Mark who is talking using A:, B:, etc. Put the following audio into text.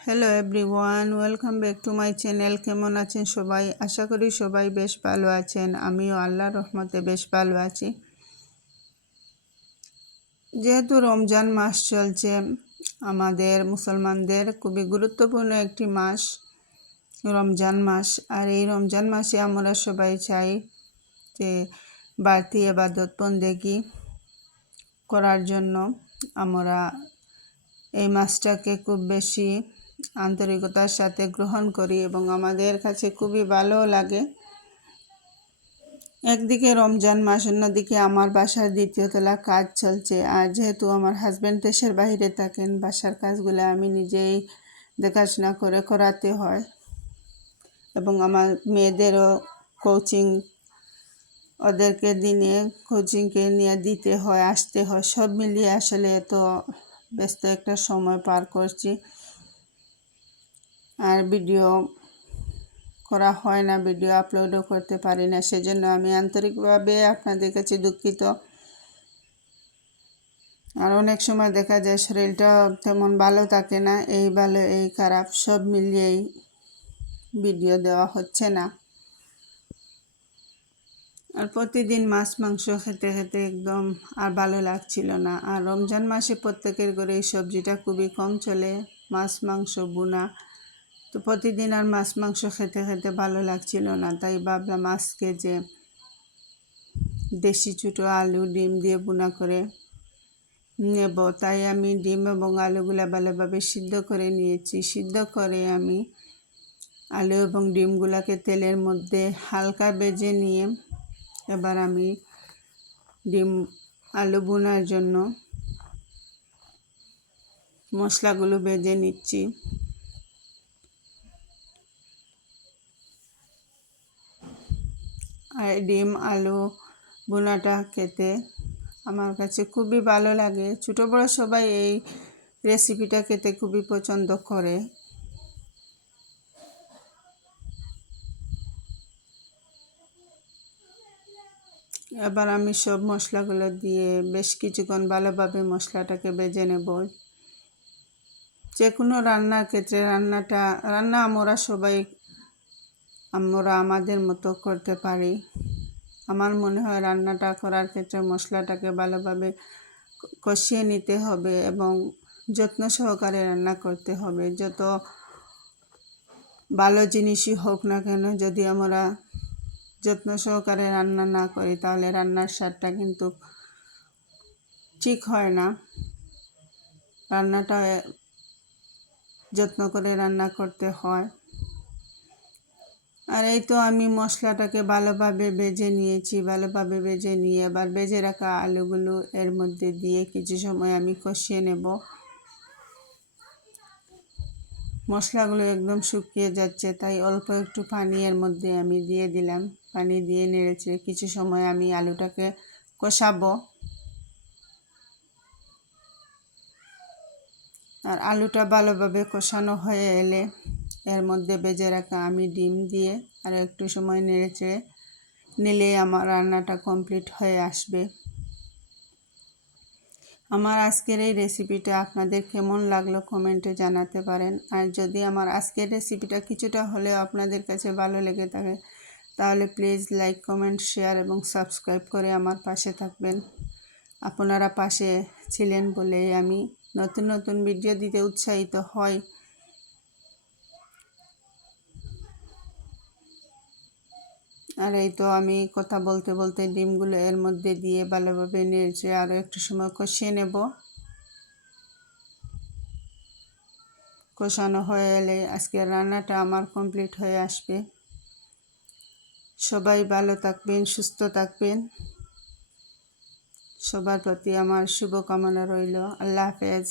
A: Hello everyone welcome back to my channel কেমন আছেন সবাই? আশা করি সবাই বেশ ভালো আছেন। আমিও আল্লাহর রহমতে বেশ ভালো আছি। যেহেতু রমজান মাস চলছে, আমাদের মুসলমানদের খুবই গুরুত্বপূর্ণ একটি মাস, রমজান মাস। আর এই রমজান মাসে আমরা সবাই চাই যে বাড়তি এবাদত বন্দেগি করার জন্য আমরা এই মাসটাকে খুব বেশি আন্তরিকতার সাথে গ্রহণ করি এবং আমাদের কাছে খুবই ভালো লাগে। একদিকে রমজান মাস, অন্যদিকে আমার বাসার দ্বিতীয় তলা কাজ চলছে। আর যেহেতু আমার হাজব্যান্ড দেশের বাহিরে থাকেন, বাসার কাজগুলো আমি নিজেই দেখাশোনা করে করাতে হয় এবং আমার মেয়েদেরও কোচিং ওদেরকে দিনে কোচিংকে নিয়ে দিতে হয়, আসতে হয়। সব মিলিয়ে আসলে এত ব্যস্ত একটা সময় পার করছি। আর ভিডিও করা হয় না, ভিডিও আপলোডও করতে পারি না। সেজন্য আমি আন্তরিকভাবে আপনাদের কাছে দুঃখিত। আর অনেক সময় দেখা যায় শরীরটা তেমন ভালো থাকে না, এই ভালো, এই খারাপ, সব মিলিয়েই ভিডিও দেওয়া হচ্ছে না। আর প্রতিদিন মাছ, মাংস খেতে খেতে একদম আর ভালো লাগছিল না। আর রমজান মাসে প্রত্যেকের ঘরে এই সবজিটা খুবই কম চলে, মাছ, মাংস বুনা তো প্রতিদিন আর মাছ, মাংস খেতে খেতে ভালো লাগছিল না। তাই ভাবলাম আজকে যে দেশি ছোটো আলু, ডিম দিয়ে বুনা করে নেব। তাই আমি ডিম এবং আলুগুলো ভালোভাবে সিদ্ধ করে নিয়েছি। সিদ্ধ করে আমি আলু এবং ডিমগুলোকে তেলের মধ্যে হালকা বেজে নিয়ে এবার আমি ডিম, আলু বোনার জন্য মশলাগুলো বেজে নিচ্ছি। ডিম, আলু বোনাটা খেতে আমার কাছে খুবই ভালো লাগে। ছোটো বড়ো সবাই এই রেসিপিটা খেতে খুবই পছন্দ করে। এবার আমি সব মশলাগুলো দিয়ে বেশ কিছুক্ষণ ভালোভাবে মশলাটাকে বেজে নেব। যে কোনো রান্নার ক্ষেত্রে রান্নাটা, রান্না আমরা সবাই আমরা আমাদের মতো করতে পারি। আমার মনে হয় রান্নাটা করার ক্ষেত্রে মশলাটাকে ভালোভাবে কষিয়ে নিতে হবে এবং যত্ন সহকারে রান্না করতে হবে। যত ভালো জিনিসই হোক না কেন, যদি আমরা যত্ন সহকারে রান্না না করি, তাহলে রান্নার স্বাদটা কিন্তু ঠিক হয় না। রান্নাটা যত্ন করে রান্না করতে হয়। আর এই তো আমি মশলাটাকে ভালোভাবে বেজে নিয়েছি, ভালোভাবে বেজে নিয়ে এবার বেজে রাখা আলুগুলো এর মধ্যে দিয়ে কিছু সময় আমি কষিয়ে নেব। মশলাগুলো একদম শুকিয়ে যাচ্ছে, তাই অল্প একটু পানি এর মধ্যে আমি দিয়ে দিলাম। পানি দিয়ে নেড়েছে কিছু সময় আমি আলুটাকে কষাবো। আর আলুটা ভালোভাবে কষানো হয়ে এলে এর মধ্যে বেজে রাখা আমি ডিম দিয়ে আর একটু সময় নেড়েছে নিলে আমার রান্নাটা কমপ্লিট হয়ে আসবে। আমার আজকের এই রেসিপিটা আপনাদের কেমন লাগল কমেন্টে জানাতে পারেন। আর যদি আমার আজকের রেসিপিটা কিছুটা হলেও আপনাদের কাছে ভালো লেগে থাকে, তাহলে প্লিজ লাইক, কমেন্ট, শেয়ার এবং সাবস্ক্রাইব করে আমার পাশে থাকবেন। আপনারা পাশে ছিলেন বলে আমি নতুন নতুন ভিডিও দিতে উৎসাহিত হয় আর এই তো আমি কথা বলতে বলতে ডিমগুলো এর মধ্যে দিয়ে ভালোভাবে নেড়েছে আরও একটু সময় কষিয়ে নেব। কষানো হয়ে এলে আজকের রান্নাটা আমার কমপ্লিট হয়ে আসবে। সবাই ভালো থাকবেন, সুস্থ থাকবেন। সবার প্রতি আমার শুভকামনা রইল। আল্লাহ হাফেজ।